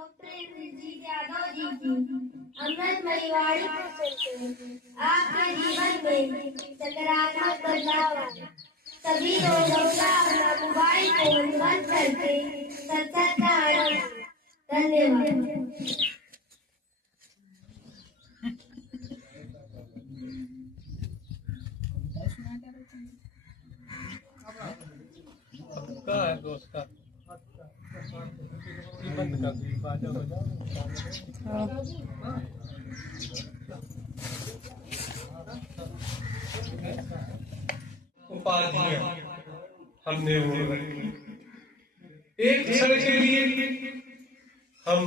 Doctor Indrajit Yadav ji की अमृतमयी वाणी को सुनकर आपके जीवन में सकारात्मक बदलाव आए। सभी लोग अपना मोबाइल फोन बंद करके सत्संग का आनंद लें। धन्यवाद। दोस्त का बंद कर दी बाजा बजा उपाधियां हमने वो रखी। एक क्षण के लिए हम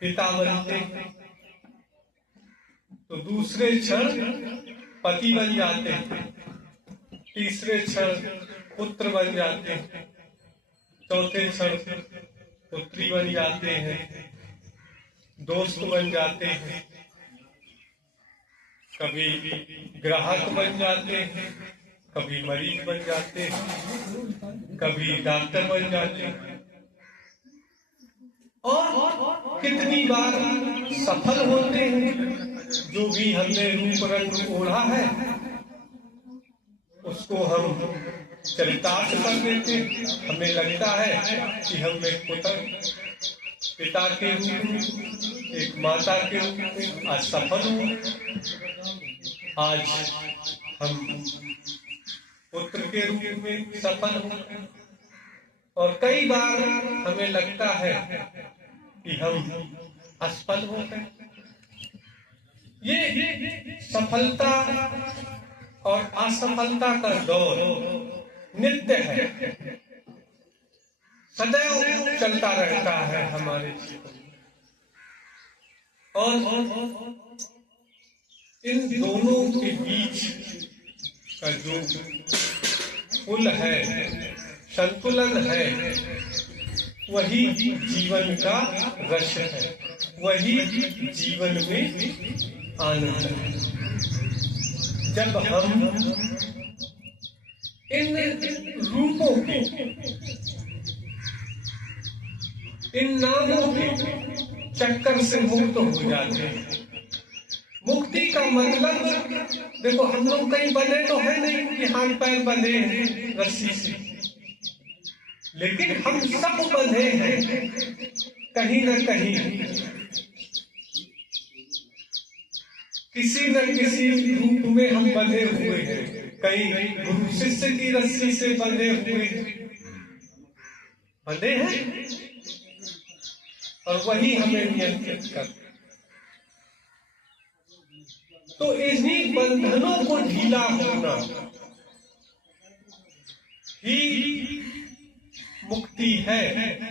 पिता बनते तो दूसरे क्षण पति बन जाते, तीसरे क्षण पुत्र बन जाते हैं, चौथे क्षण पुत्री बन जाते हैं, दोस्त बन जाते हैं, कभी ग्राहक बन जाते हैं, कभी मरीज बन जाते हैं, कभी डॉक्टर बन जाते हैं और कितनी बार सफल होते हैं। जो भी हमने रूप रंग ओढ़ा है उसको हम चरितार्थ कर देते। हमें लगता है कि हम एक पिता के रूप में, एक माता के रूप में आज सफल हूँ। आज हम पुत्र के रूप में सफल हूँ और कई बार हमें लगता है कि हम असफल हो गए। ये सफलता और असफलता का दौर नित्य है, सदैव चलता रहता है हमारे जीवन में। और इन दोनों के बीच का जो पुल है, संतुलन है, वही जीवन का रस है, वही जीवन में आनंद है। जब हम इन रूपों के, इन नामों के चक्कर से मुक्त हो जाते हैं। मुक्ति का मतलब देखो, हम लोग कहीं बंधे तो है नहीं कि हाथ पैर बंधे हैं रस्सी से, लेकिन हम सब बंधे हैं कहीं न कहीं, किसी न किसी रूप में हम बंधे हुए हैं। कहीं गुरु शिष्य की रस्सी से बंधे हुए बंधे हैं और वही हमें नियंत्रित करते। तो इन्हीं बंधनों को ढीला होना ही मुक्ति है,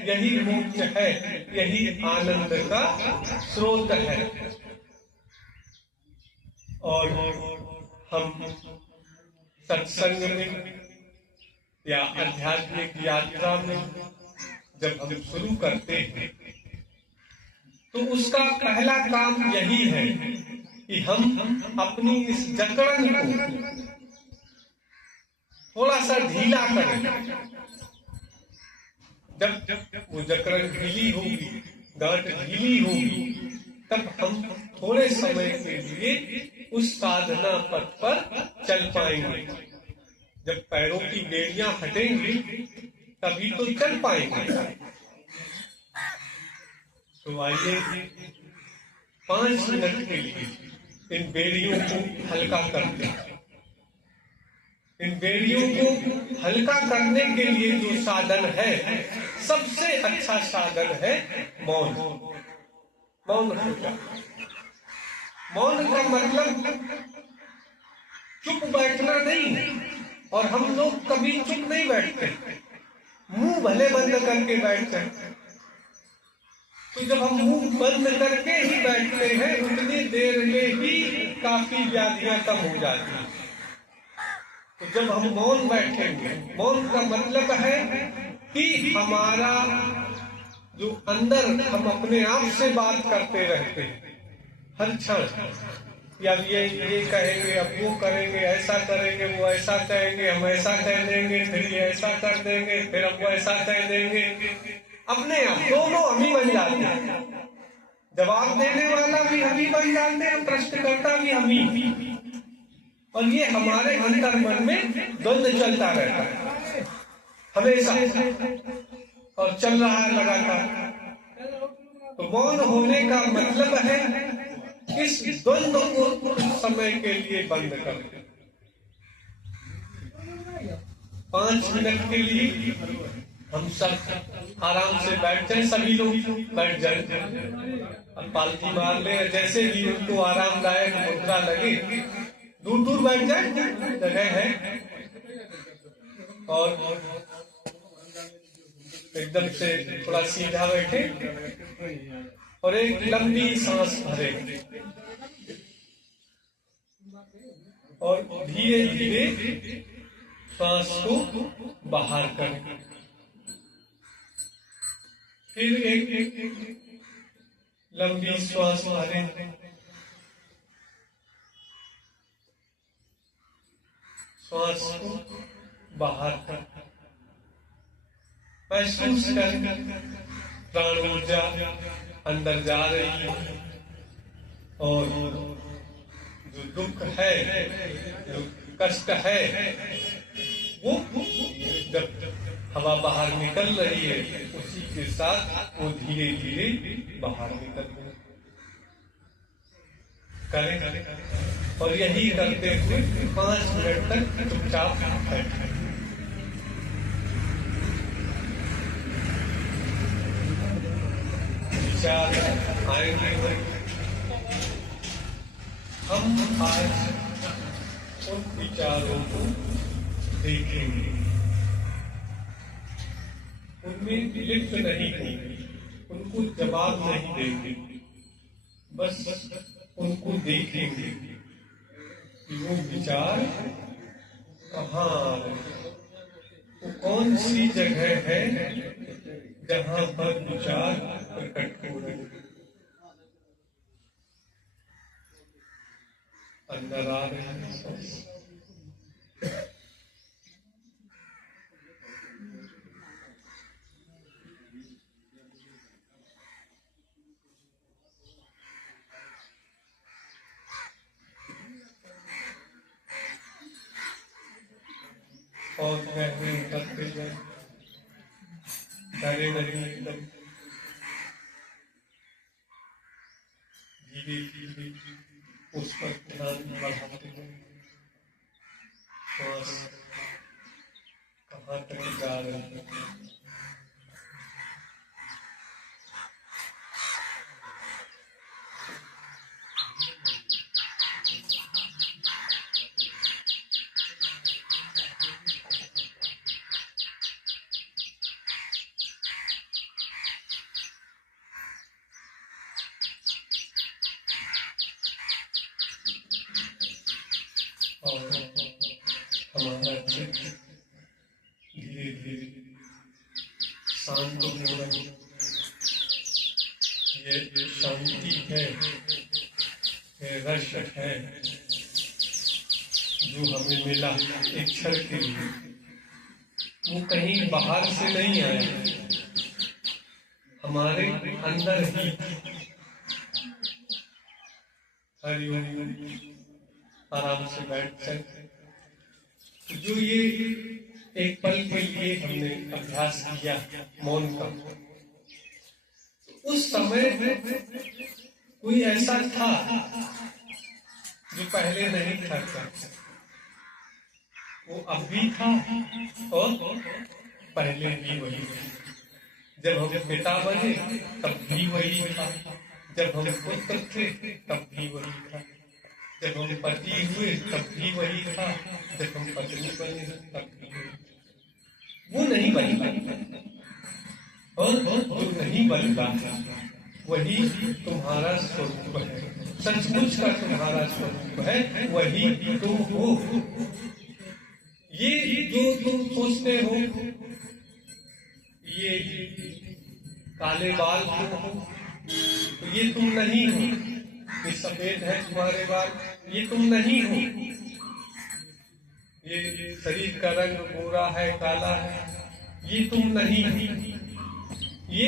यही मोक्ष है, यही आनंद का स्रोत है। और हम सत्संग में या आध्यात्मिक यात्रा में जब हम शुरू करते हैं तो उसका पहला काम यही है कि हम अपनी इस जकड़न को थोड़ा सा ढीला करें। जब वो जकड़न ढीली होगी, गांठ ढीली होगी, तब हम थोड़े समय के लिए उस साधना पथ पर चल पाएंगे। जब पैरों की बेड़ियां हटेंगी तभी तो चल पाएंगे। तो आइए 5 मिनट के लिए इन बेड़ियों को हल्का करते हैं। इन बेड़ियों को हल्का करने के लिए जो साधन है, सबसे अच्छा साधन है मौन। मौन हो जाए। मौन का मतलब चुप बैठना नहीं है, और हम लोग कभी चुप नहीं बैठते, मुंह भले बंद करके बैठते हैं। तो जब हम मुंह बंद करके ही बैठते हैं, उतनी देर में ही काफी व्याधियां कम हो जाती हैं। तो जब हम मौन बैठेंगे, मौन का मतलब है कि हमारा जो अंदर हम अपने आप से बात करते रहते हैं हर क्षण, या ये कहेंगे, अब वो करेंगे, ऐसा करेंगे, वो ऐसा कहेंगे, हम ऐसा कह देंगे, फिर ये ऐसा कर देंगे, फिर हम वो ऐसा कह देंगे। अपने आप दोनों हम ही बन जाते हैं। जवाब देने वाला भी हम ही बन जाते हैं, प्रश्नकर्ता भी हम ही। और ये हमारे अंतर मन में द्वंद्व चलता रहता है हमेशा, और चल रहा है लगातार। तो मौन होने का मतलब है इस द्वंद्व को कुछ समय के लिए बंद कर दे। 5 मिनट के लिए हम सब आराम से बैठ जाए, सभी लोग बैठ जाए, हम पालती मार ले, जैसे भी उनको आरामदायक मुद्रा लगे, दूर दूर बैठ जाए, जगह है, और एकदम से थोड़ा सीधा बैठे और एक लंबी सांस भरे और धीरे धीरे सांस को बाहर करें। फिर एक लंबी श्वास भरें, श्वास को बाहर कर, महसूस कर प्राण ऊर्जा अंदर जा रही है, और जो दुख है, जो कष्ट है, वो जब हवा बाहर निकल रही है उसी के साथ वो धीरे धीरे बाहर निकल करें। और यही करते हुए 5 मिनट तक चुपचाप बैठे। विचार आएंगे, हम आज उन विचारों को देखेंगे, उनमें लिप्त नहीं होंगे, उनको जवाब नहीं देंगे, बस उनको देखेंगे कि वो विचार कहाँ आ रहे, वो कौन सी जगह है जहां पर विचार प्रकट हो रहे, अंदर आ रहे हैं। और गहरे उतरते जाए, डरे नहीं, एकदम धीरे धीरे उस पर ध्यान बढ़ाते हैं। श्वास कहाँ तक जा रही है, और हमारा चित्त धीरे धीरे शांत हो रहा है। ये शांति है, ये रस है जो हमें मिला एक क्षण के लिए, वो कहीं बाहर से नहीं आया, हमारे अंदर ही। हरिओम, आराम से बैठ सकते। तो जो ये एक पल के लिए हमने अभ्यास किया मौन का, उस समय कोई ऐसा था जो पहले नहीं था, वो अब भी था और पहले भी वही था। जब हम पिता बने तब भी वही था, जब हम पुत्र थे तब भी वही था, जब हम पति हुए तब भी वही था, जब हम पत्नी बने तब भी वही। वो नहीं बदला, और जो नहीं बदला वही तुम्हारा स्वरूप है, सचमुच का तुम्हारा स्वरूप है, वही तुम हो। ये जो तुम सोचते हो, ये काले बाल तुम हो, तो ये तुम नहीं हो। ये सफेद है तुम्हारे बाल, ये तुम नहीं हो। ये शरीर का रंग गोरा है, काला है, ये तुम नहीं हो। ये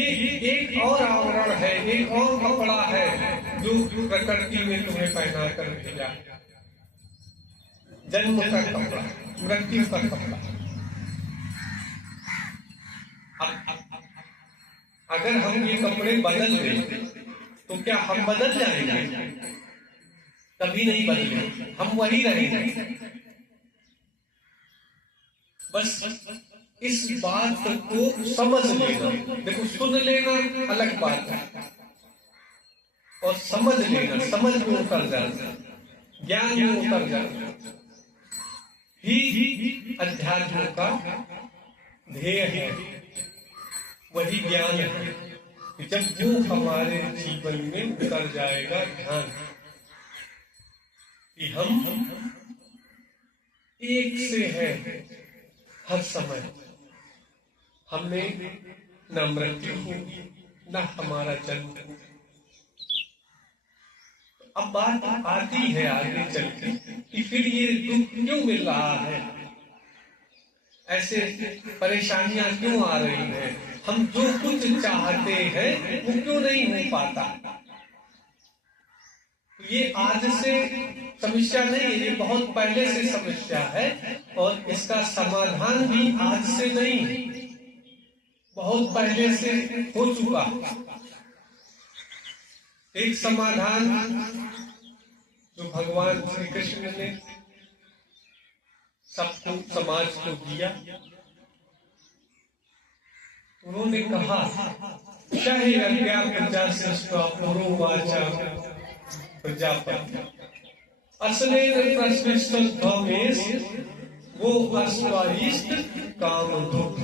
एक और आवरण है, एक और कपड़ा है जो प्रकृति ने तुम्हें पहना कर भेजा। जन्म का कपड़ा, मृत्यु का कपड़ा। अगर हम ये कपड़े बदल दें तो क्या हम बदल जाएंगे? कभी नहीं बदलेंगे, हम वही रहेंगे। बस इस बात को समझ लेना। देखो, सुन लेना अलग बात है और समझ लेना, समझ में उतर जाना, ज्ञान में उतर जाना ही अध्यात्म का ध्येय है, वही ज्ञान है। जब वो हमारे जीवन में उतर जाएगा ध्यान कि हम एक से है हर समय, हमें न मृत्यु होगी न हमारा जन्म होगा। अब बात आती है आगे चलकर कि फिर ये दुख क्यों मिल रहा है, ऐसे परेशानियां क्यों आ रही हैं, हम जो कुछ चाहते हैं वो क्यों नहीं हो पाता। तो ये आज से समस्या नहीं है, ये बहुत पहले से समस्या है और इसका समाधान भी आज से नहीं, बहुत पहले से हो चुका। एक समाधान जो भगवान श्री कृष्ण ने सबको, समाज को दिया, उन्होंने कहा चाहे अज्ञा प्रजा सृष्टा पुरो वाचा प्रजापति असले प्रश्निष्ठमेश वो अस्वाइष्ट काम दुख।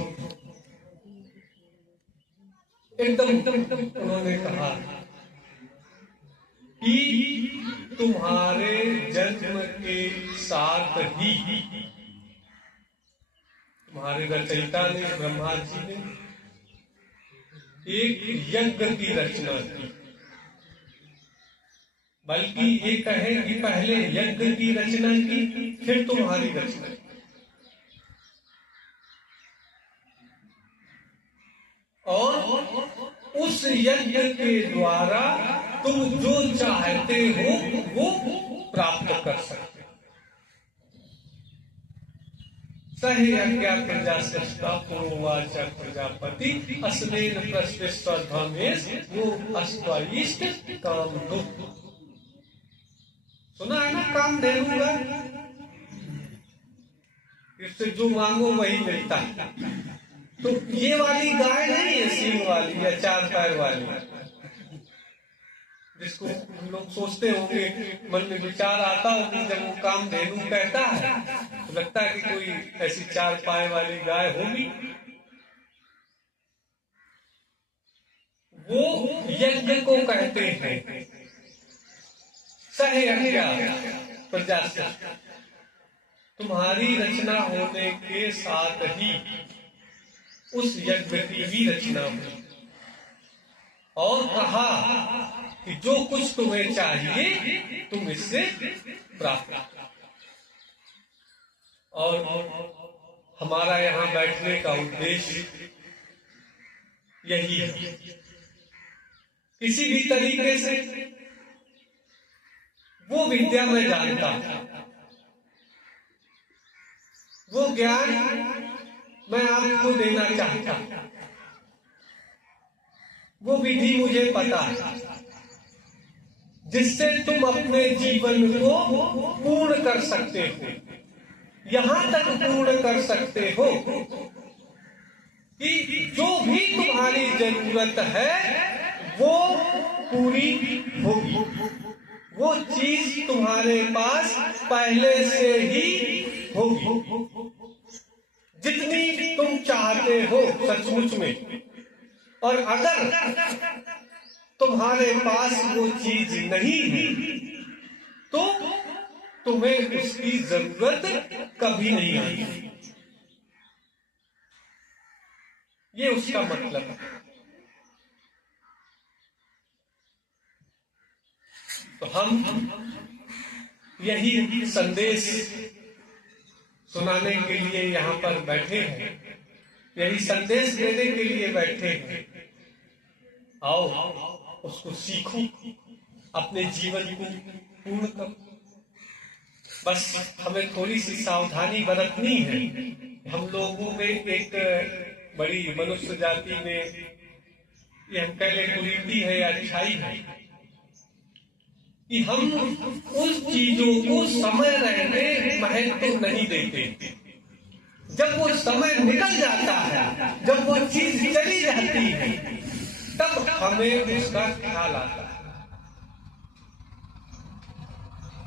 एकदम उन्होंने कहा कि तुम्हारे जन्म के साथ ही तुम्हारे रचयिता ने, ब्रह्मा जी ने एक यज्ञ की रचना की। बल्कि ये कहे कि पहले यज्ञ की रचना की, फिर तुम्हारी रचना की। और उस यज्ञ के द्वारा तुम जो चाहते हो वो प्राप्त कर सकते हो। सही अज्ञा प्रजा सृष्टा पूर्वाचा प्रजापति असलेन प्रस्वेश वो अस्वाइष्ट काम दुख। सुना है ना, काम दे दूंगा, इससे जो मांगो वही मिलता है। तो ये वाली गाय नहीं है, सींग वाली या चार पैर वाली, जिसको हम लोग सोचते होंगे, मन में विचार आता होगा जब वो काम धेनु कहता है तो लगता है कि कोई ऐसी चार पाए वाली गाय होगी। वो यज्ञ को कहते हैं सहे अज्ञा प्रजा। तुम्हारी रचना होने के साथ ही उस यज्ञ की भी रचना हुई और कहा कि जो कुछ तुम्हें चाहिए तुम इससे प्राप्त। और हमारा यहाँ बैठने का उद्देश्य यही है। किसी भी तरीके से वो विद्या मैं जानता हूं, वो ज्ञान मैं आपको देना चाहता हूं, वो विधि मुझे पता है जिससे तुम अपने जीवन को पूर्ण कर सकते हो। यहां तक पूर्ण कर सकते हो कि जो भी तुम्हारी जरूरत है वो पूरी होगी। वो चीज तुम्हारे पास पहले से ही होगी जितनी तुम चाहते हो सचमुच में। और अगर तुम्हारे पास वो चीज नहीं है तो तुम्हें उसकी जरूरत कभी नहीं आएगी। ये उसका मतलब है। तो हम यही संदेश सुनाने के लिए यहाँ पर बैठे हैं, यही संदेश देने के लिए बैठे हैं आओ उसको सीखो, अपने जीवन को पूर्ण करो। बस हमें थोड़ी सी सावधानी बरतनी है। हम लोगों में एक बड़ी मनुष्य जाति में ये हम कह ले कुरीति है या अच्छाई है कि हम उस चीजों को समय रहने महत्व नहीं देते। जब वो समय निकल जाता है, जब वो चीज चली जाती है, तब हमें उसका ख्याल आता है।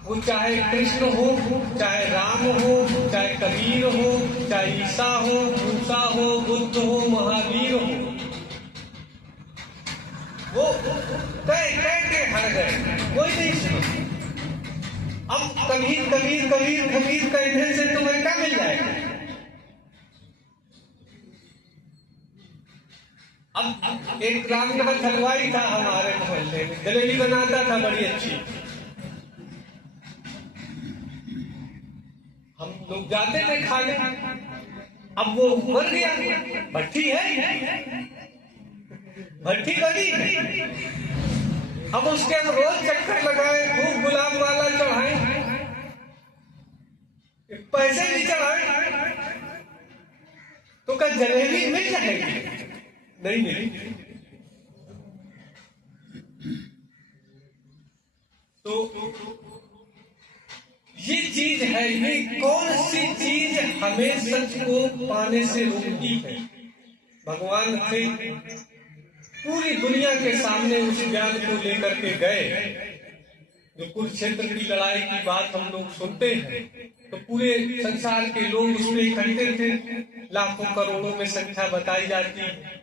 वो चाहे कृष्ण हो, चाहे राम हो, चाहे कबीर हो, चाहे ईसा हो, मूसा हो, बुद्ध हो, महावीर हो, वो कह के हट गए, कोई नहीं सुना। अब कबीर कबीर कबीर कबीर कहने से तुम्हें क्या मिल जाएगा? अब एक रामनाथ हलवाई था हमारे मोहल्ले में, जलेबी बनाता था बड़ी अच्छी। हम लोग जाते थे खाने, अब वो मर गया, भट्टी है, भट्टी बनी। अब उसके हम रोज चक्कर लगाए, खूब गुलाब वाला चढ़ाए, पैसे भी चढ़ाए, तो क्या जलेबी मिल जाएगी? नहीं मिली। तो ये चीज है, ये कौन सी चीज हमें सच को पाने से रोकती है? भगवान थे पूरी दुनिया के सामने उस ज्ञान को लेकर के गए। जो कुरुक्षेत्र की लड़ाई की बात हम लोग सुनते हैं, तो पूरे संसार के लोग उसमें इकट्ठे थे, लाखों करोड़ों में संख्या बताई जाती है।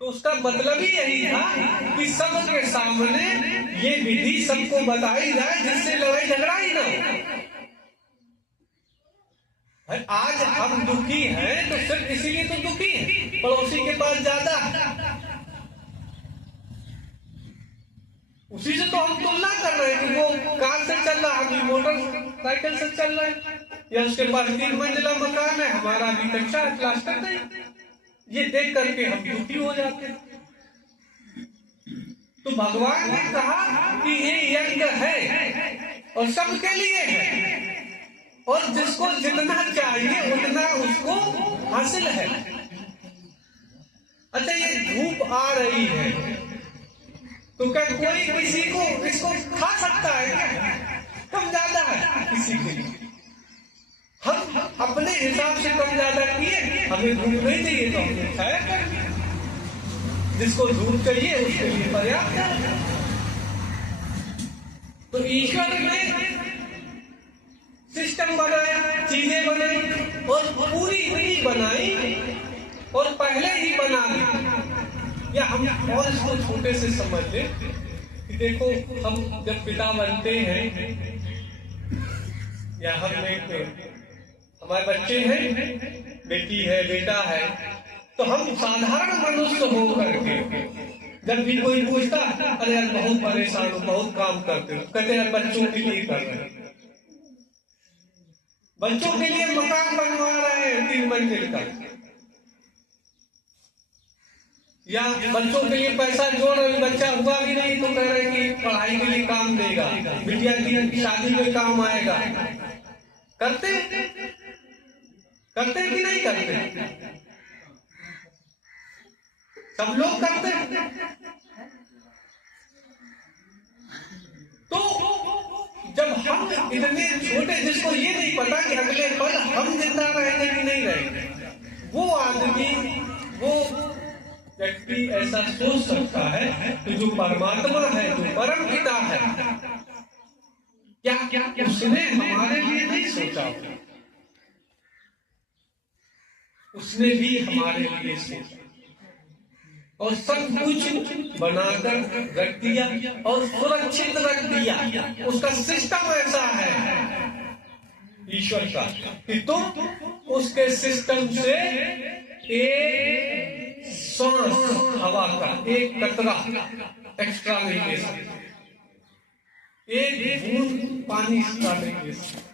तो उसका मतलब ही यही था कि सबके सामने ये विधि सबको बताई जाए, जिससे लड़ाई झगड़ा ही ना हो। आज हम दुखी हैं तो सिर्फ इसीलिए तो दुखी हैं, पड़ोसी के पास ज्यादा, उसी से तो हम तुलना कर रहे हैं कि वो कार से चल रहा है, हम मोटरसाइकिल से चल रहे हैं, या उसके पास 3 मंजिला मकान है, हमारा अभी कच्चा है, प्लास्टर नहीं। ये देख करके हम दुखी हो जाते हैं। तो भगवान ने कहा कि ये यज्ञ है और सबके लिए है, और जिसको जितना चाहिए उतना उसको हासिल है। अच्छा, ये धूप आ रही है तो क्या कोई किसी को इसको खा सकता है क्या? कम ज्यादा है किसी के लिए, हम अपने हिसाब से कम ज्यादा किए, हमें धूप नहीं चाहिए तो हमने खाया करेंगे, जिसको धूप चाहिए उसके लिए पर्याप्त है। तो ईश्वर ने सिस्टम बनाया, चीजें बनाई, और पूरी इतनी बनाई और पहले ही बना दी। या हम और इसको छोटे से समझ ले कि देखो, हम जब पिता बनते हैं या हम एक हमारे बच्चे हैं, बेटी है, बेटा है, तो हम साधारण मनुष्य हो करके जब भी कोई पूछता, अरे यार बहुत परेशान हो, बहुत काम करते हो, कहते हैं बच्चों के लिए कर रहे हैं, बच्चों के लिए मकान बनवा रहे हैं 3 मंजिल का, या बच्चों के लिए पैसा जोड़ रहे, बच्चा हुआ भी नहीं तो कह रहे कि पढ़ाई के लिए काम देगा, बिटिया की शादी में काम आएगा। करते करते कि नहीं करते? सब लोग करते। तो जब हम इतने छोटे, जिसको ये नहीं पता कि अगले पल हम जिंदा रहेंगे कि नहीं रहेंगे, वो आदमी, वो व्यक्ति ऐसा सोच सकता है कि जो परमात्मा है, जो परम पिता है, क्या उसने हमारे लिए नहीं सोचा? उसने भी हमारे लिए सोचा और सब कुछ बनाकर रख दिया और सुरक्षित रख दिया। उसका सिस्टम ऐसा है ईश्वर का कि तुम उसके सिस्टम से एक सांस हवा का, एक कतरा एक्स्ट्रा नहीं ले सकते, एक बूंद पानी का नहीं ले सकते।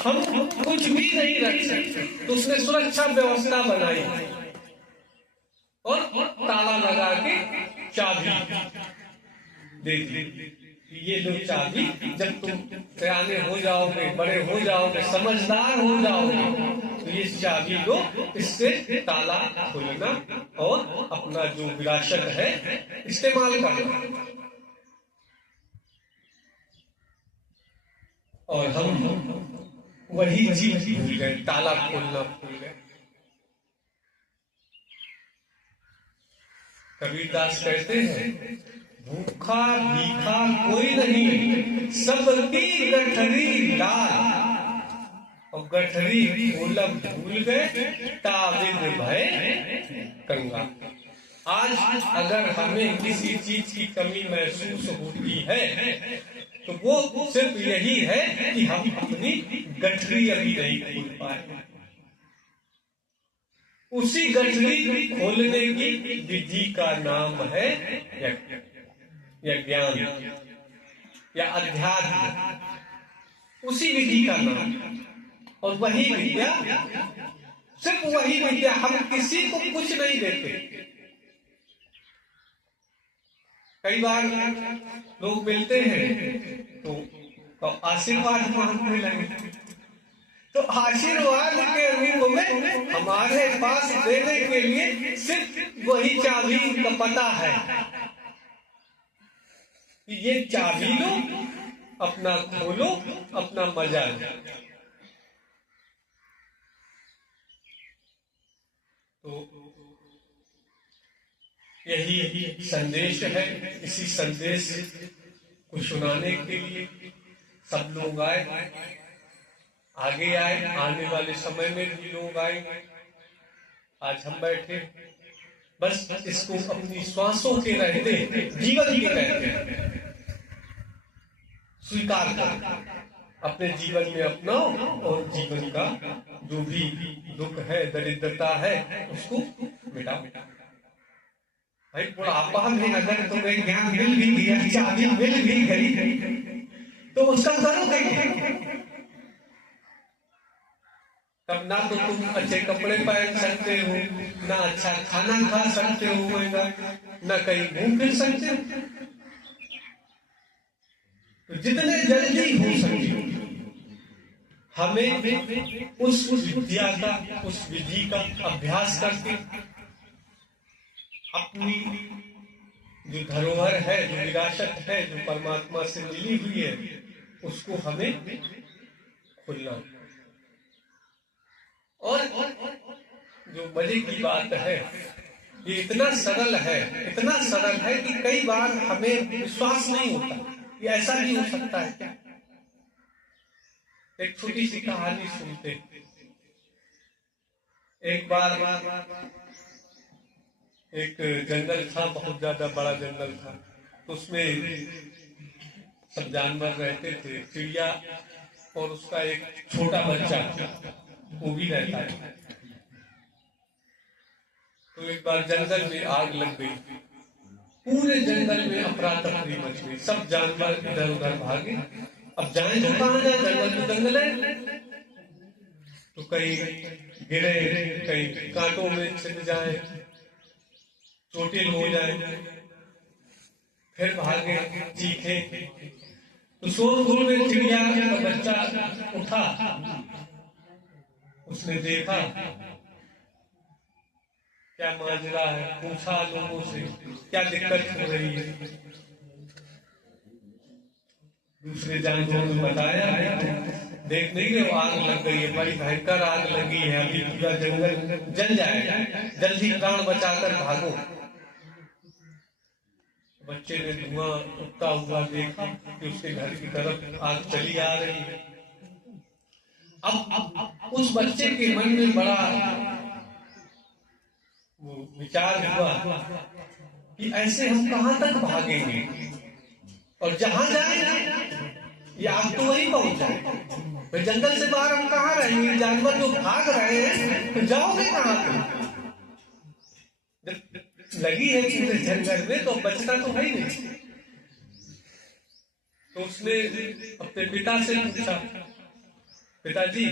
हम कुछ भी नहीं रख सकते। तो उसने सुरक्षा व्यवस्था बनाई और ताला लगा के चाबी दे दी। ये लो चाबी, जब तुम सयाने हो जाओगे, बड़े हो जाओगे, समझदार हो जाओगे, तो ये चाबी लो, इससे ताला खोलना और अपना जो विरासत है इस्तेमाल करना। और हम वही चीज भूल गए, ताला खोलना भूल गए। कबीरदास कहते हैं, भूखा भीखा कोई नहीं, सबकी गठरी लाल। और गठरी खोलब भूल गए, ताबिद भय कंगाल। आज अगर हमें किसी चीज की कमी महसूस होती है तो वो सिर्फ यही है कि हम अपनी गठरी अभी नहीं खोल पाए। उसी गठरी खोलने की विधि का नाम है या ज्ञान या अध्यात्म, उसी विधि का नाम। और वही विद्या, सिर्फ वही विद्या, हम किसी को कुछ नहीं देते। कई बार लोग मिलते हैं तो आशीर्वाद मांगने लगे, तो आशीर्वाद के रूप में हमारे पास देने के लिए सिर्फ वही चाबी का पता है कि ये चाबी लो, अपना खोलो, अपना मजा लो। तो यही संदेश है। इसी संदेश को सुनाने के लिए सब लोग आए, आगे आए, आने वाले समय में भी लोग आए। आज हम बैठे, बस इसको अपनी श्वासों के रहते, जीवन के रहते स्वीकार कर, अपने जीवन में अपनाओ और जीवन का जो भी दुख है, दरिद्रता है, उसको मिटाओ। भाई बुढ़ापा में अगर तुम्हें ज्ञान मिल भी गया, चाबी मिल भी गई, तो उसका करोगे तब ना तो तुम अच्छे कपड़े पहन सकते हो, ना अच्छा खाना खा सकते हो, ना कहीं घूम फिर सकते हो। तो जितने जल्दी हो सके हमें उस विद्या का, उस विधि का अभ्यास करके अपनी जो धरोहर है, जो विरासत है, जो परमात्मा से मिली हुई है, उसको हमें खोलना। और जो मजे की बात है, ये इतना सरल है, इतना सरल है कि कई बार हमें विश्वास नहीं होता कि ऐसा भी हो सकता है क्या। एक छोटी सी कहानी सुनते। एक बार एक जंगल था, बहुत ज्यादा बड़ा जंगल था। तो उसमें सब जानवर रहते थे, चिड़िया और उसका एक छोटा बच्चा वो भी रहता है। तो एक बार जंगल में आग लग गई, पूरे जंगल में अफरा तफरी मच गई, सब जानवर इधर उधर भागे। अब जाए तो कहां जाए, जंगल तो जंगल है। तो कहीं गिरे, कहीं कांटों में छिप जाए, चोटिल हो जाए, फिर भागे, चीखे। तो शोरगुल में चिड़िया का बच्चा उठा, उसने देखा क्या माजरा है, पूछा लोगों से क्या दिक्कत हो रही है। दूसरे जानवरों ने बताया, देख नहीं रहे, आग लग गई है, बड़ी भयंकर आग लगी है, अभी पूरा जंगल जल जाएगा, जल्दी प्राण बचाकर भागो। बच्चे ने धुआं उठता हुआ देखा कि उसके घर की तरफ आग चली आ रही है। अब उस बच्चे के मन में बड़ा वो विचार हुआ कि ऐसे हम कहां तक भागेंगे, और जहां जाए ये आग तो वही पहुंच जाए। जंगल से बाहर हम कहां रहेंगे, जानवर जो भाग रहे हैं तो जाओगे कहां पे। लगी है पूरे जंगल में तो बचना तो है ही नहीं। तो उसने अपने पिता से पूछा पिताजी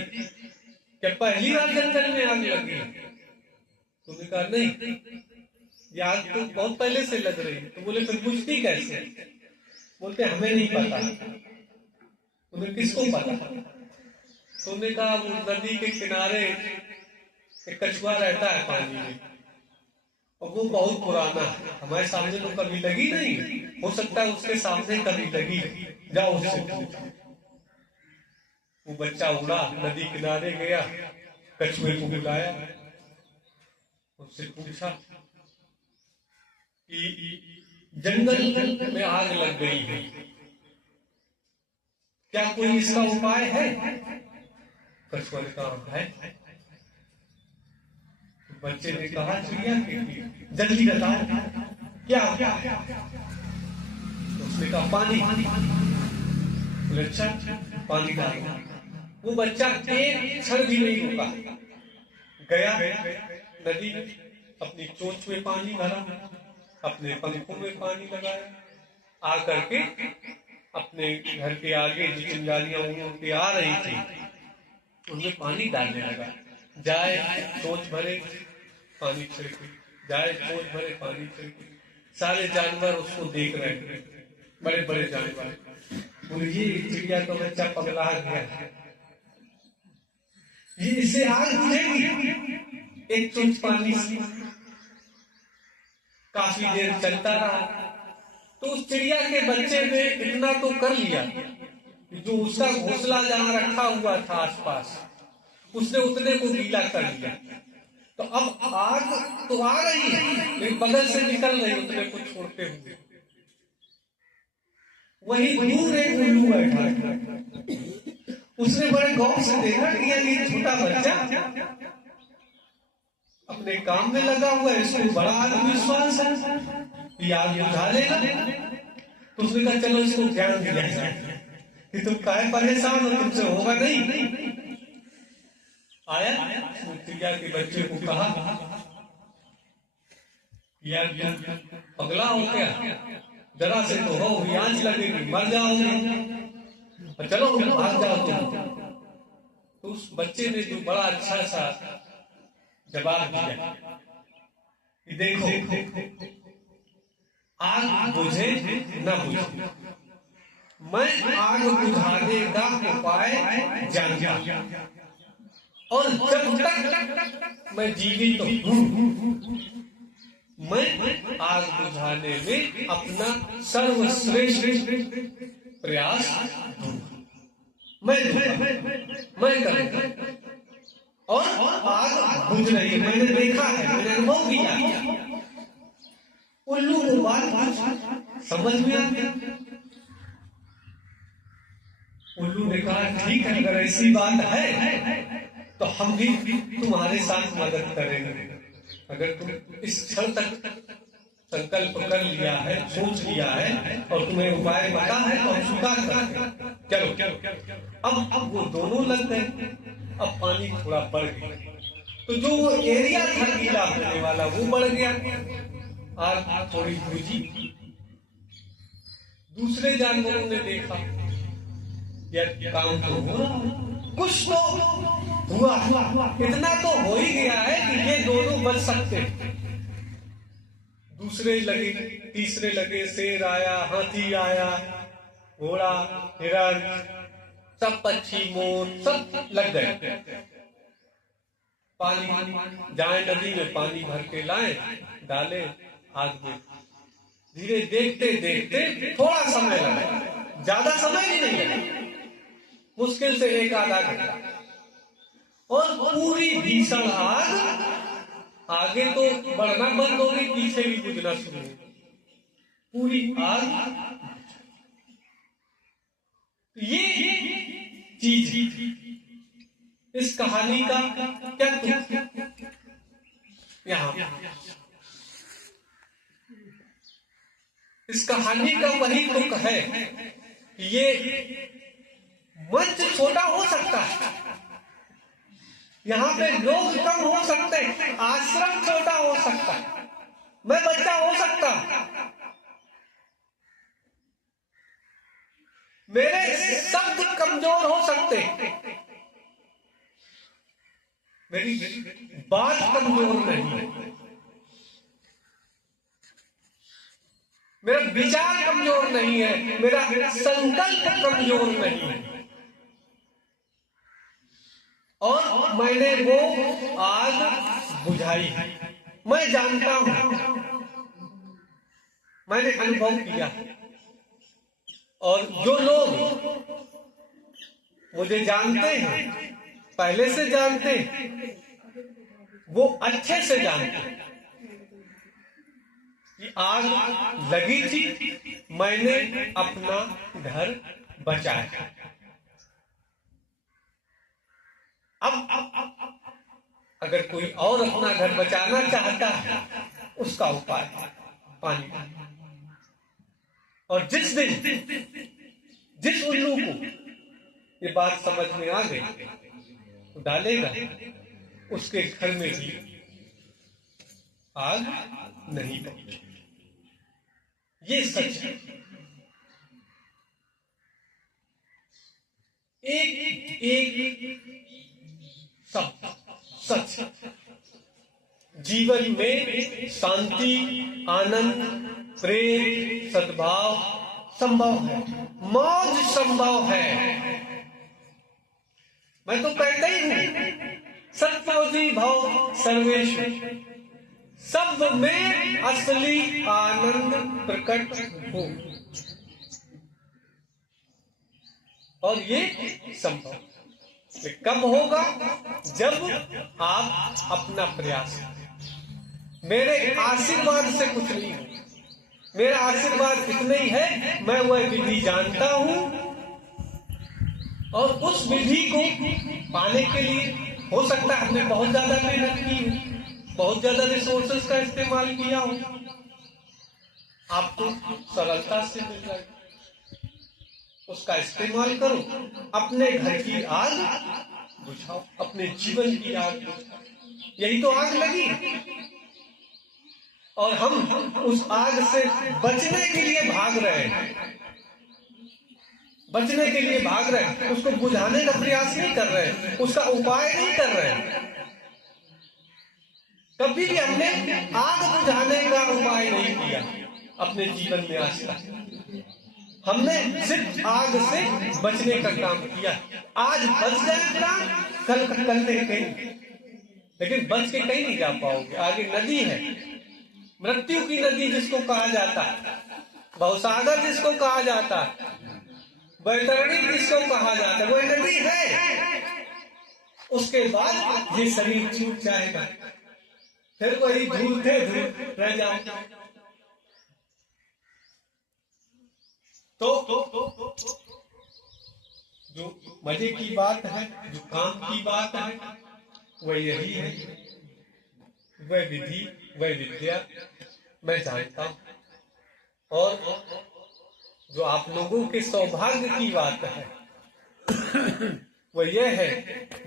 क्या पहली बार जंगल में आग लगी? तुमने कहा नहीं, ये आग तो बहुत पहले से लग रही है। तो बोले फिर बुझती कैसे? बोलते हमें नहीं पता। तुम्हें किसको पता? तुमने कहा वो नदी के किनारे एक कछुआ रहता है पानी में, और वो बहुत पुराना है, हमारे सामने तो कभी लगी नहीं, हो सकता है उसके सामने कभी लगी, जाओ उससे पूछो। वो बच्चा उड़ा, नदी किनारे गया, कछुए को बुलाया, उससे पूछा कि जंगल में आग लग गई है, क्या कोई इसका उपाय है? कछुआ ने कहा है। बच्चे ने कहा चिड़िया के जल्दी बताओ क्या? उसने कहा पानी। अच्छा पानी डालो। वो बच्चा एक क्षण भी नहीं रुका, गया नदी, अपनी चोंच में पानी भरा, अपने पंखों में पानी लगाया, आकर के अपने घर के आगे जो चिंगारियां उड़ के आ रही थी उनमें पानी डालने लगा। जाए चोंच भरे पानी छिड़के, जाए चोंच भरे पानी छिड़के। सारे जानवर उसको देख रहे थे, बड़े बड़े जानवर। बोले ये चिड़िया का बच्चा पगला गया, ये इससे आग बुझेगी एक चोंच पानी से। काफी देर चलता रहा, तो उस चिड़िया के बच्चे ने इतना तो कर लिया, जो उसका घोंसला जहां रखा हुआ था आसपास, उसने उतने को गीला कर लिया। तो अब आग तो आ रही है, लेकिन बगल से निकल रही उतने को छोड़ते हुए। वही दूर एक उल्लू बैठा, उसने बड़े गौर से देखा कि ये छोटा बच्चा अपने काम में लगा हुआ है, इसको बड़ा आत्मविश्वास है कि आग बुझा लेगा। तो उसने कहा चलो इसको ध्यान दिया जाए कि तुम काहे परेशान हो, तुमसे होगा नहीं। आया चिड़िया के बच्चे को कहा यार पगला हो क्या, जरा से तो हो, आंच लगेगी, मर जाओगे, चलो भाग जाओ तुम। तो उस बच्चे ने जो बड़ा अच्छा सा जवाब दिया कि देखो आग बुझे न बुझे, मैं आग बुझाने का उपाय जानता हूं, और जब तक मैं जीवित हूं मैं आग बुझाने में अपना सर्वश्रेष्ठ प्रयास दूंगा, मैं करूंगा। और आग बुझ रही है, मैंने देखा है, मैंने अनुभव किया। उल्लू को बात समझ में आ गया। उल्लू ने कहा ठीक है, अगर ऐसी बात है तो हम भी तुम्हारे साथ मदद करेंगे। अगर तुम इस क्षण तक संकल्प कर लिया है, सोच लिया है, और तुम्हें उपाय पता है तो हम स्वीकार करते। चलो अब वो दोनों लग गए। अब पानी थोड़ा बढ़ गया, तो जो वो एरिया था गीला होने वाला वो बढ़ गया, आग थोड़ी बुझी। दूसरे जानवरों ने देखा यार काम तो हुआ, कुछ तो हुआ, इतना तो हो ही गया है कि ये दोनों बच सकते। दूसरे लगे, तीसरे लगे, शेर आया, हाथी आया, घोड़ा, हिरण, सब पक्षी, मोर सब लग गए। पानी जाए नदी में पानी भर के लाए, डाले आग में। धीरे देखते देखते थोड़ा समय लगा, ज्यादा समय भी नहीं लगा, मुश्किल से 1-आधा घंटा, और पूरी भीषण आग आगे तो बढ़ना बंद हो गई, पीछे भी बुझना शुरू हो, पूरी आग। ये चीज इस कहानी का क्या तुक यहाँ, इस कहानी का वही तुक है। ये मंच छोटा हो सकता है, यहाँ पे लोग कम हो सकते हैं, आश्रम छोटा हो सकता है, मैं बच्चा हो सकता हूं, मेरे शब्द कमजोर हो सकते, मेरी बात कमजोर नहीं है, मेरा विचार कमजोर नहीं है, मेरा संकल्प कमजोर नहीं है, और मैंने वो आग बुझाई है। मैं जानता हूं, मैंने अनुभव किया, और जो लोग मुझे जानते हैं, पहले से जानते हैं, वो अच्छे से जानते हैं कि आग लगी थी, मैंने अपना घर बचाया। अब अगर कोई और अपना घर बचाना चाहता है, उसका उपाय पानी। और जिस दिन जिस उल्लू को ये बात समझ में आ गई, तो डालेगा, उसके घर में भी आग नहीं पहुंचेगी। ये सच है। एक एक सब सच जीवन में शांति, आनंद, प्रेम, सद्भाव संभव है, मौज संभव है। मैं तो कहता ही हूं, सत्योजी भव सर्वेश्वर, सब में असली आनंद प्रकट हो, और ये संभव कब होगा? जब आप अपना प्रयास करें। मेरे आशीर्वाद से कुछ नहीं है, मेरा आशीर्वाद इतना ही है, मैं वह विधि जानता हूं, और उस विधि को पाने के लिए हो सकता है हमने बहुत ज्यादा मेहनत की, बहुत ज्यादा रिसोर्सेस का इस्तेमाल किया हो, आपको सरलता से मिल जाएगा। उसका इस्तेमाल करो, अपने घर की आग बुझाओ, अपने जीवन की आग बुझाओ। यही तो आग लगी, और हम उस आग से बचने के लिए भाग रहे हैं, बचने के लिए भाग रहे हैं, उसको बुझाने का प्रयास नहीं कर रहे हैं, उसका उपाय नहीं कर रहे हैं। कभी भी हमने आग बुझाने का उपाय नहीं किया अपने जीवन में आज तक। हमने सिर्फ आग से बचने का काम किया। आज बच जाएगा, कल कहीं, लेकिन बच के कहीं नहीं जा पाओगे। आगे नदी है, मृत्यु की नदी जिसको कहा जाता है, भवसागर जिसको कहा जाता है, बैतरणी जिसको कहा जाता है, वो नदी है। उसके बाद ये शरीर छूट जाएगा, फिर वही धूल थे धूल रह जाओगे। तो जो मजे की बात है, जो काम की बात है, वह यही है, वह विधि, वह विद्या मैं जानता हूं। और जो आप लोगों के सौभाग्य की बात है, वह यह है,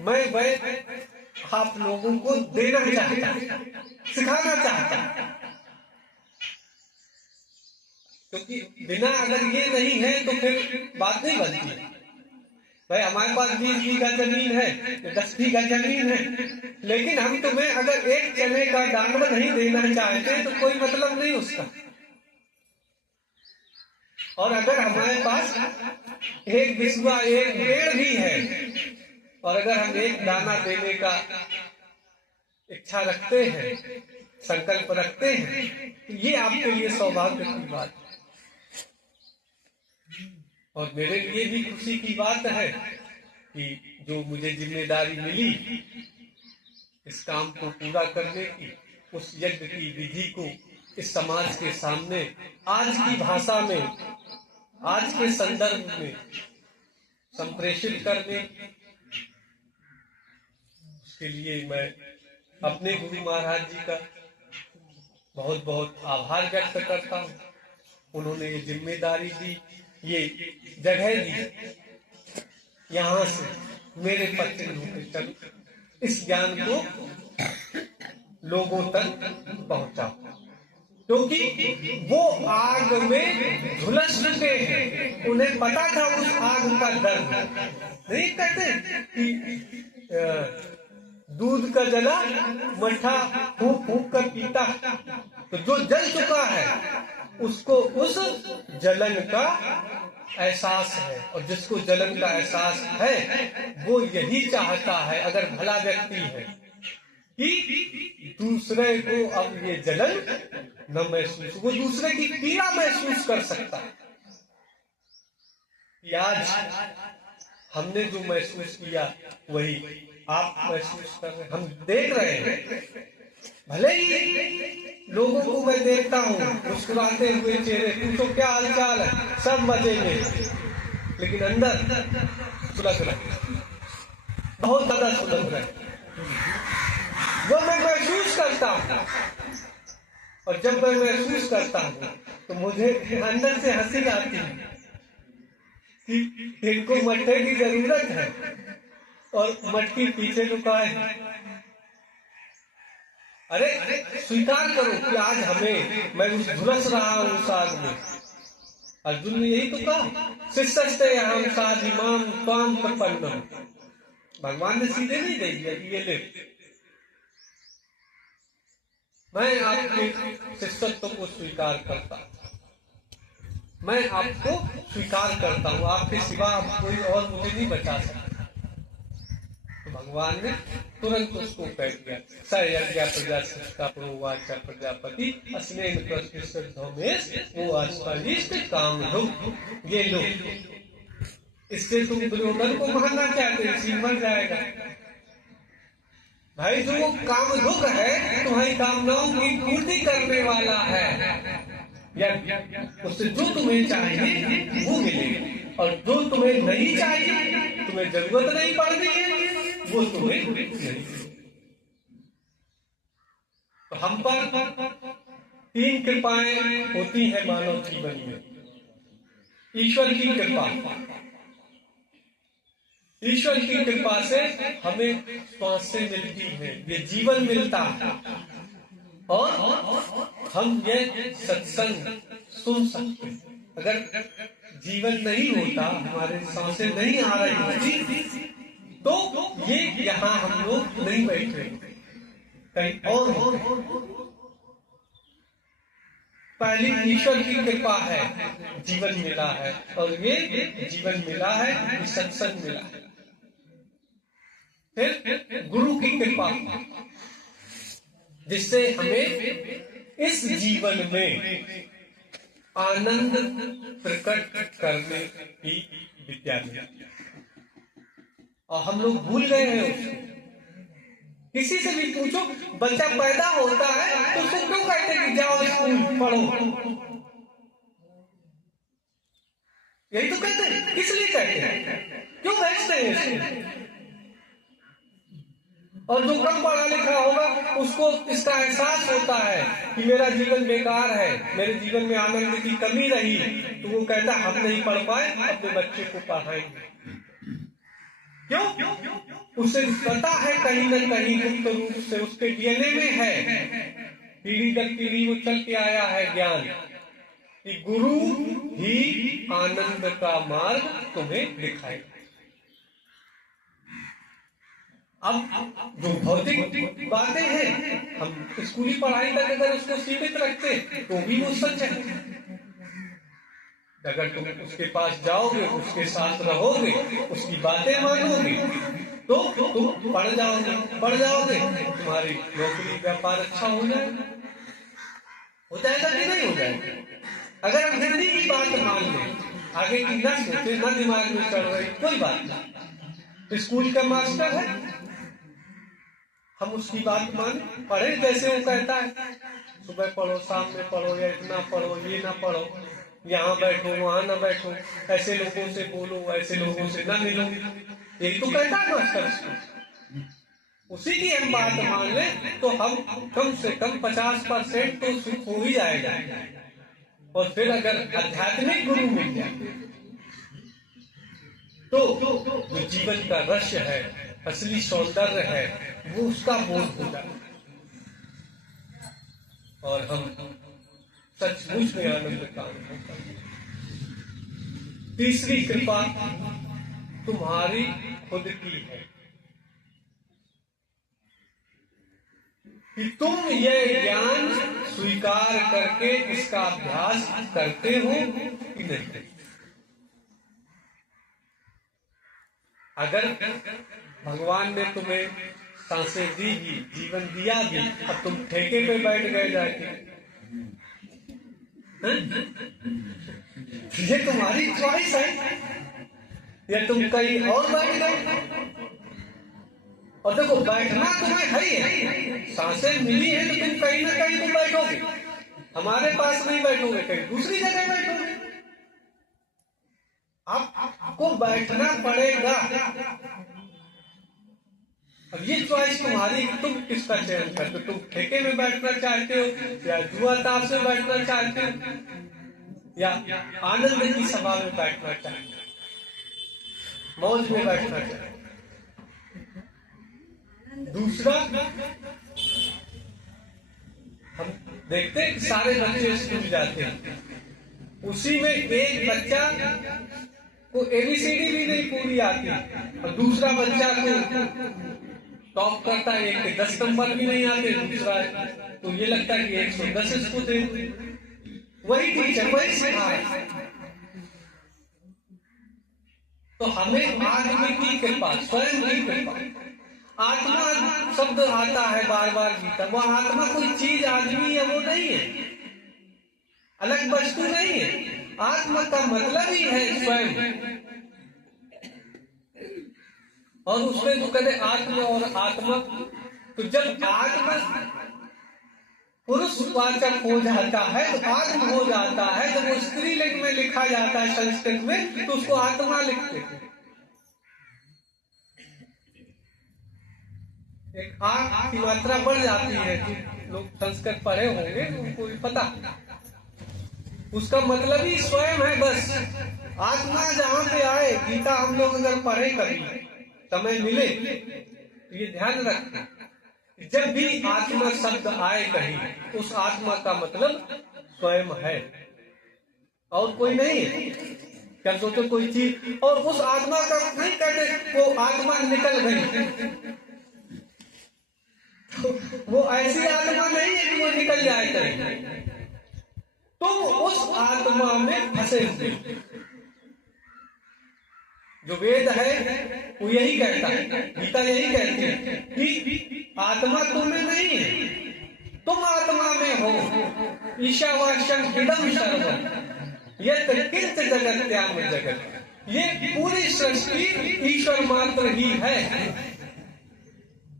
मैं वह आप लोगों को देना चाहता, सिखाना चाहता। क्योंकि बिना अगर ये नहीं है तो फिर बात नहीं बनती है। भाई हमारे पास 20 बीघा जमीन है, 10 बीघा जमीन है, लेकिन हम तुम्हें अगर एक चने का दाना नहीं देना चाहते तो कोई मतलब नहीं उसका। और अगर हमारे पास एक बिस्वा, एक पेड़ भी है, और अगर हम एक दाना देने का इच्छा रखते हैं, संकल्प रखते हैं, तो ये आपके लिए सौभाग्य की बात है। और मेरे लिए भी खुशी की बात है कि जो मुझे जिम्मेदारी मिली इस काम को पूरा करने की, उस यज्ञ की विधि को इस समाज के सामने आज की भाषा में, आज के संदर्भ में संप्रेषित करने, उसके लिए मैं अपने गुरु महाराज जी का बहुत बहुत आभार व्यक्त करता हूँ। उन्होंने ये जिम्मेदारी दी, ये जगह दी, यहाँ से मेरे पत्र होकर चलो, इस ज्ञान को लोगों तक पहुंचाओ, क्योंकि वो आग में झुलस चुके हैं, उन्हें पता था उस आग का दर्द। नहीं कहते कि दूध का जला मट्ठा फूंक फूंक कर पीता। तो जो जल चुका है उसको उस जलन का एहसास है, और जिसको जलन का एहसास है वो यही चाहता है, अगर भला व्यक्ति है, कि दूसरे को अब ये जलन न महसूस, वो दूसरे की पीड़ा महसूस कर सकता है। कि आज हमने जो महसूस किया वही आप महसूस कर रहे हैं, हम देख रहे हैं। भले ही लोगों को मैं देखता हूँ मुस्कुराते हुए चेहरे, पूछो क्या हालचाल है, सब मजे में, लेकिन अंदर सुलग रहे, बहुत ज्यादा सुलग रहे। वो मैं महसूस करता हूँ, और जब मैं महसूस करता हूँ तो मुझे अंदर से हंसी आती है कि इनको मट्ठे की जरूरत है और मटकी पीछे लुका है। अरे स्वीकार करो कि आज हमें, मैं झुलस रहा हूं उस आग में। अर्जुन ने यही तो कहा, शिष्यस्ते हम साध इमाम त्वाम प्रपन्नम। भगवान ने सीधे नहीं दे दिया कि ये ले, मैं आपके शिष्यत्व को स्वीकार करता हूं, मैं आपको स्वीकार करता हूं, आपके सिवा कोई और मुझे नहीं बचा सकता। तो भगवान ने तुरंत उसको कह दिया, स यज्ञ प्रजा प्रोवाच प्रजापति अस्नेन प्रश्निष्ठोमेश वो अस्परिष्ट काम लो, ये लो। इससे तुम दुर्योधन को मारना चाहते, इसी मर जाएगा। भाई जो काम दुख है तुम्हारी कामनाओं की पूर्ति करने वाला है, या उससे जो तुम्हें चाहिए वो मिलेगा, और जो तुम्हें नहीं चाहिए, तुम्हें जरूरत नहीं पड़ रही है, वो तुम्हें नहीं। तो हम पर 3 कृपाएं होती है मानव जीवन में। ईश्वर की कृपा, ईश्वर की कृपा से हमें श्वासें मिलती है, ये जीवन मिलता है, और हम ये सत्संग सुन सकते हैं। अगर जीवन नहीं होता, हमारे सांसें नहीं आ रही होती, तो ये यहाँ हम लोग नहीं बैठे, कहीं और होते। पहली ईश्वर की कृपा है, जीवन मिला है, और ये जीवन मिला है, सत्संग मिला है। फिर गुरु की कृपा, जिससे हमें इस जीवन में आनंद प्रकट करने की विद्या मिली, और हम लोग भूल गए हैं उसको। किसी से भी पूछो, बच्चा पैदा होता है तो उसको क्यों कहते हैं कि जाओ स्कूल पढ़ो, यही तो कहते हैं। किस लिए कहते हैं, क्यों भेजते हैं इसको? और जो कम पढ़ा लिखा होगा उसको इसका एहसास होता है कि मेरा जीवन बेकार है, मेरे जीवन में आनंद की कमी रही, तो वो कहता हम नहीं पढ़ पाए, अपने बच्चे को पढ़ाएंगे। क्यों? उसे पता है कहीं न कहीं गुप्त रूप से उसके डीएनए में है, पीढ़ी दर पीढ़ी वो चल के आया है ज्ञान, कि गुरु ही आनंद का मार्ग तुम्हें दिखाएगा। अब जो भौतिक बातें हैं, हम स्कूली पढ़ाई तक अगर उसको सीमित रखते तो भी वो सच है। अगर तुम उसके पास जाओगे, उसके साथ रहोगे, उसकी बातें मानोगे, तो तुम पढ़ जाओगे, तुम्हारी नौकरी व्यापार अच्छा हो जाएगा। हो जाएगा कि नहीं हो जाएगा? अगर हम हिंदी की बात मान लें, आगे की न सोचे, न दिमाग में चढ़ रही, कोई बात नहीं, तो स्कूल का मास्टर है, हम उसकी बात माने, पढ़े जैसे वो कहता है, सुबह पढ़ो, शाम में पढ़ो, या इतना पढ़ो, ये ना पढ़ो, यहाँ बैठो, वहां ना बैठो, ऐसे लोगों से बोलो, ऐसे लोगों से ना मिलो, यही तो कहता है मास्टर। उसी की हम बात मान ले तो हम कम से कम 50% तो सुख हो ही जाएगा। और फिर अगर आध्यात्मिक गुरु मिल जाए तो जो जीवन का रस है, असली सौंदर्य है, वो उसका बोध हो जाए, और हम सचमुच में आनंद का अनुभव करें। तीसरी कृपा तुम्हारी खुद की है। कि तुम ये ज्ञान स्वीकार करके इसका अभ्यास करते हो कि नहीं। अगर भगवान ने तुम्हें सांसें दी भी, जीवन दिया भी, अब तुम ठेके पे बैठ गए जाके, ये तुम्हारी चॉइस है, या तुम कहीं और बैठ गए। और देखो, बैठना तुम्हें है ही है, सांसें मिली है तो तुम कहीं ना कहीं तुम बैठोगे। हमारे पास नहीं बैठोगे, कहीं दूसरी जगह बैठोगे। आपको बैठना पड़ेगा। अब ये चॉइस तुम्हारी, तुम किसका चयन करते हो। तुम ठेके में बैठना चाहते हो, या जुआ ताश में बैठना चाहते हो, या आनंद की सभा में बैठना चाहते हो, मौज में बैठना चाहते हो। दूसरा, हम देखते हैं कि सारे बच्चे स्कूल जाते हैं, उसी में एक बच्चा को ABCD भी नहीं पूरी आती, और दूसरा बच्चा को टॉप करता है, एक के 10 नंबर भी नहीं आते, दूसरा तो ये लगता है कि 110 इसको दे। वही टीचर, वही सिखाए। तो हमें आदमी की कृपा, स्वयं की कृपा। आत्मा शब्द आता है बार बार गीता, वो आत्मा कोई चीज, आदमी है, वो नहीं है, अलग वस्तु नहीं है। आत्मा का मतलब ही है स्वयं। और उसमें जो कहते आत्मा और आत्मा, तो जब आत्मा पुरुषवाचक हो जाता है तो आत्म हो जाता है। जब वो स्त्रीलिंग में लिखा जाता है संस्कृत में, तो उसको आत्मा लिखते हैं। एक आत्मा की मात्रा बढ़ जाती है। जो लोग संस्कृत पढ़े होंगे उनको भी पता, उसका मतलब ही स्वयं है। बस आत्मा जहां पे आए, गीता हम लोग अगर पढ़े कभी समय मिले तो ये ध्यान रखना, जब भी आत्मा शब्द आए कहीं, उस आत्मा का मतलब स्वयं है और कोई नहीं है। क्या सोचो कोई चीज, और उस आत्मा का नहीं कहते वो आत्मा निकल गई, तो वो ऐसी आत्मा नहीं है कि वो निकल जाए कहीं। तुम उस आत्मा में फंसे हुए। जो वेद है वो यही कहता है, गीता यही कहती है कि आत्मा तुम में नहीं है, तुम आत्मा में हो। ईशावास्यम इदं सर्वम् यत् किंच जगत्याम जगत। ये पूरी सृष्टि ईश्वर मात्र ही है,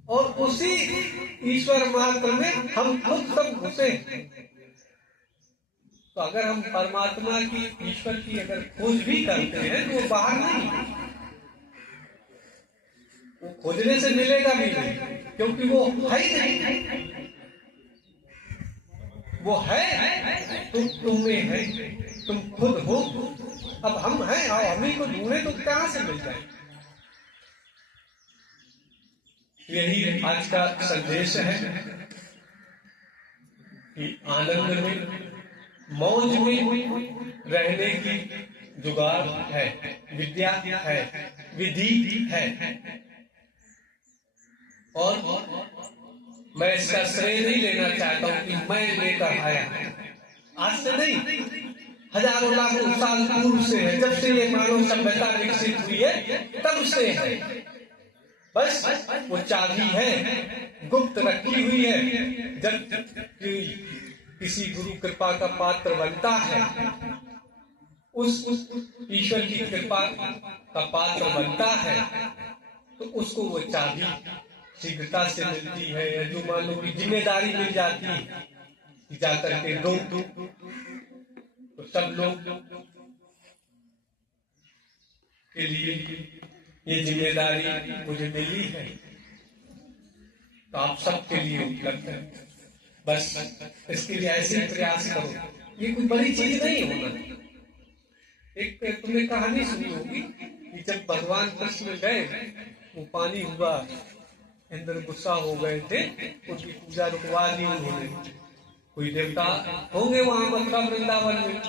और उसी ईश्वर मात्र में हम खुद सब घुसे। तो अगर हम परमात्मा की, ईश्वर की अगर खोज भी करते हैं तो वो बाहर नहीं, वो खोजने से मिलेगा भी नहीं, क्योंकि वो है ही नहीं। वो है, तुम में है, तुम खुद हो। अब हम हैं, और हम ही को ढूंढे तो कहां से मिल जाए। यही आज का संदेश है कि आनंद में, मौज में रहने की जुगाड़ है, विद्या है, विधि है। और मैं इसका श्रेय नहीं लेना चाहता हूं कि मैं लेकर आया, आज से नहीं, हजारों लाखों साल पूर्व से है। जब से ये मानव सभ्यता विकसित हुई है तब से है। बस वो चाबी है, गुप्त रखी हुई है। जब किसी गुरु कृपा का पात्र बनता है, उस ईश्वर की कृपा का पात्र बनता है, तो उसको वो चाबी शीघ्रता से मिलती है। या जो मान लो की जिम्मेदारी मिल जाती है कि जाकर के दो, तो सब लोग के लिए ये जिम्मेदारी मुझे मिली है, तो आप सबके लिए उपलब्ध है। बस इसके लिए ऐसे ही प्रयास करो। ये कोई बड़ी चीज नहीं होना। एक तुमने कहानी सुनी होगी कि जब भगवान कृष्ण गए, वो पानी हुआ, इंद्र गुस्सा हो गए थे, उसकी पूजा रुकवा दी उन्होंने। कोई देवता होंगे वहां मथुरा वृंदावन में,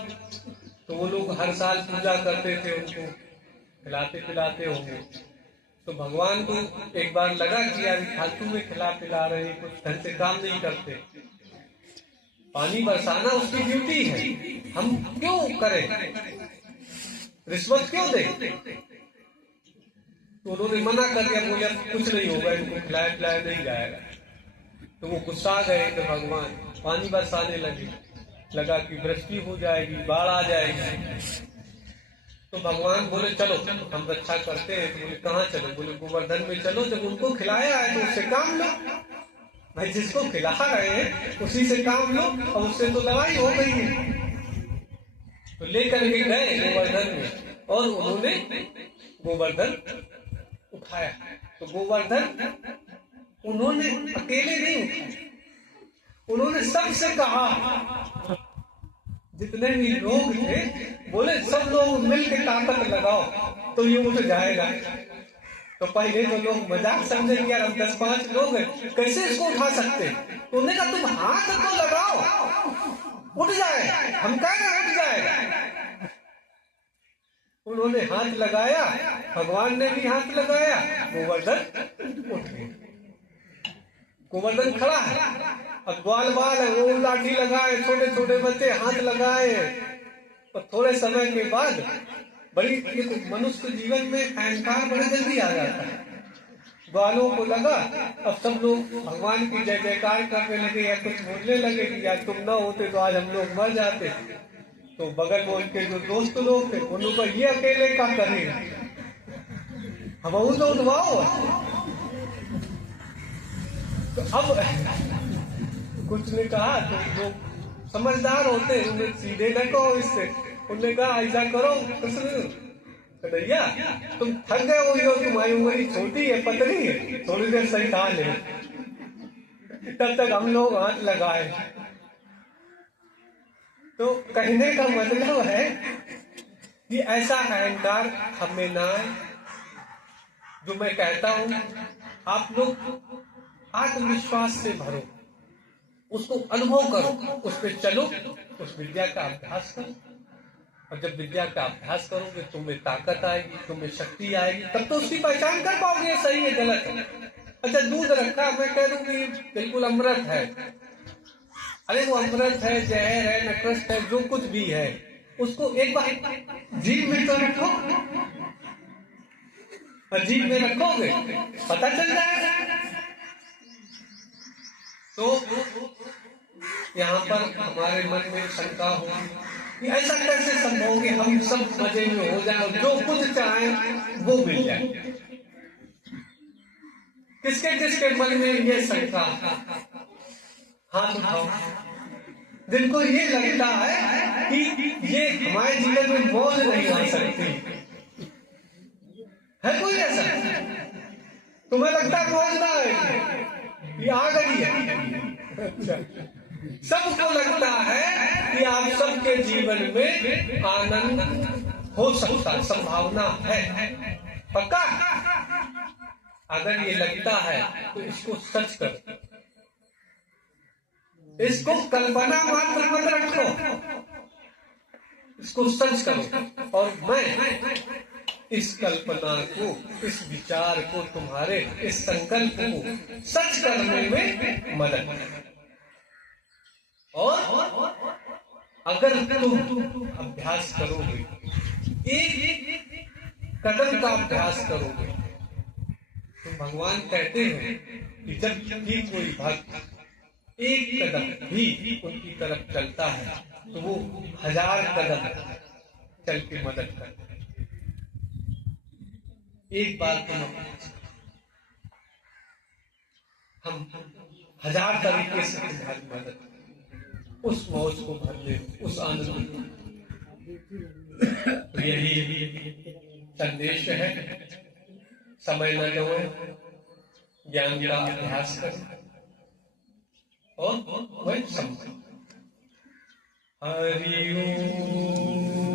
तो वो लोग हर साल पूजा करते थे, उनको खिलाते पिलाते होंगे। तो भगवान को एक बार लगा कि यार फालतू में खिला पिला रहे हैं, कुछ ढंग से काम नहीं करते, पानी बरसाना उसकी ड्यूटी है, हम क्यों करें, रिश्वत क्यों दें। तो उन्होंने मना कर दिया, बोले कुछ नहीं होगा, इनको खिलाया पिलाया नहीं जाएगा। तो वो गुस्सा गए तो भगवान पानी बरसाने लगा कि वृष्टि हो जाएगी, बाढ़ आ जाएगी। तो भगवान बोले चलो हम रक्षा करते हैं। तो बोले कहाँ चलो, बोले गोवर्धन में चलो, जब उनको खिलाया है तो उससे काम लो, भाई जिसको खिला रहे हैं उसी से काम लो, और उससे तो लड़ाई हो गई है। तो लेकर के गए गोवर्धन में, और उन्होंने गोवर्धन उठाया। तो गोवर्धन उन्होंने अकेले नहीं उठाया, उन्होंने सबसे कहा, जितने भी लोग थे बोले सब लोग मिलकर ताकत लगाओ तो ये उठ जाएगा। तो पहले तो लोग मजाक समझे कि यार हम 10-5 लोग हैं, कैसे इसको उठा सकते। तो उन्होंने कहा तुम हाथ तो लगाओ, उठ जाए, हम कह रहे उठ जाएगा। उन्होंने हाथ लगाया, भगवान ने भी हाथ लगाया, गोवर्धन उठ गए। गोवर्धन खड़ा है, अब ग्वाल बाल है, वो लाठी लगाए, छोटे छोटे बच्चे हाथ लगाए। और थोड़े समय के बाद बड़ी मनुष्य के जीवन में अहंकार बड़ा जल्दी आ जाता है। ग्वालों को लगा अब सब लोग भगवान की जय जयकार करने लगे या कुछ बोलने लगे कि यार तुम ना होते तो आज हम लोग मर जाते। तो बगल में उनके जो दोस्त लोग थे उन्होंने ये अकेले का करे, हम तो उठवाओ। तो अब कुछ ने कहा, तो लोग समझदार होते हैं, उन्हें सीधे न कहो इससे, उन्होंने कहा ऐसा करो कृष्ण कन्हैया तुम थक गए हो, तुम्हारी उम्र छोटी है, पतली है, थोड़ी देर सही खा ले। तब तक हम लोग हाथ लगाए। तो कहने का मतलब है कि ऐसा अहंकार हमें ना आए। जो मैं कहता हूं आप लोग आत्मविश्वास से भरो, उसको अनुभव करो, उस पर चलो, उस विद्या का अभ्यास करो। और जब विद्या का अभ्यास करोगे तुम्हें ताकत आएगी, तुम्हें शक्ति आएगी, तब तो उसकी पहचान कर पाओगे सही है गलत है। अच्छा दूध रखा, मैं कह दूं कि बिल्कुल अमृत है, अरे वो अमृत है, जहर है, नटरस्ट है, जो कुछ भी है, उसको एक बार जीभ में तो रखो, और जीभ में रखोगे पता चल जाएगा। तो यहाँ पर हमारे मन में शंका हो कि ऐसा कैसे संभव कि हम सब मजे में हो जाए, जो कुछ चाहें वो मिल जाए। किसके किसके मन में ये शंका, हाथ उठाओ जिनको ये लगता है कि ये हमारे जीवन में मौज नहीं आ सकती। है कोई ऐसा? तुम्हें लगता है मौज ना आएगी, ये आ गई है। अच्छा, सबको लगता है कि आप सबके जीवन में आनंद हो सकता, संभावना है, पक्का। अगर ये लगता है तो इसको सच करो, इसको कल्पना मात्र मत रखो, इसको सच करो। और मैं इस कल्पना को, इस विचार को, तुम्हारे इस संकल्प को सच करने में मदद करो। और अगर तुम अभ्यास करोगे, एक कदम का अभ्यास करोगे, तो भगवान कहते हैं कि जब भी कोई भक्त एक कदम भी उनकी तरफ चलता है तो वो 1000 कदम चल के मदद करते हैं। एक बार तुम हम 1000 तरीके से तुम्हारी मदद, उस मौज को भरने, उस आनंद को। तो यही संदेश है, समय न गवाएं, ज्ञान का अभ्यास करें और वह समझें। हरि ओम।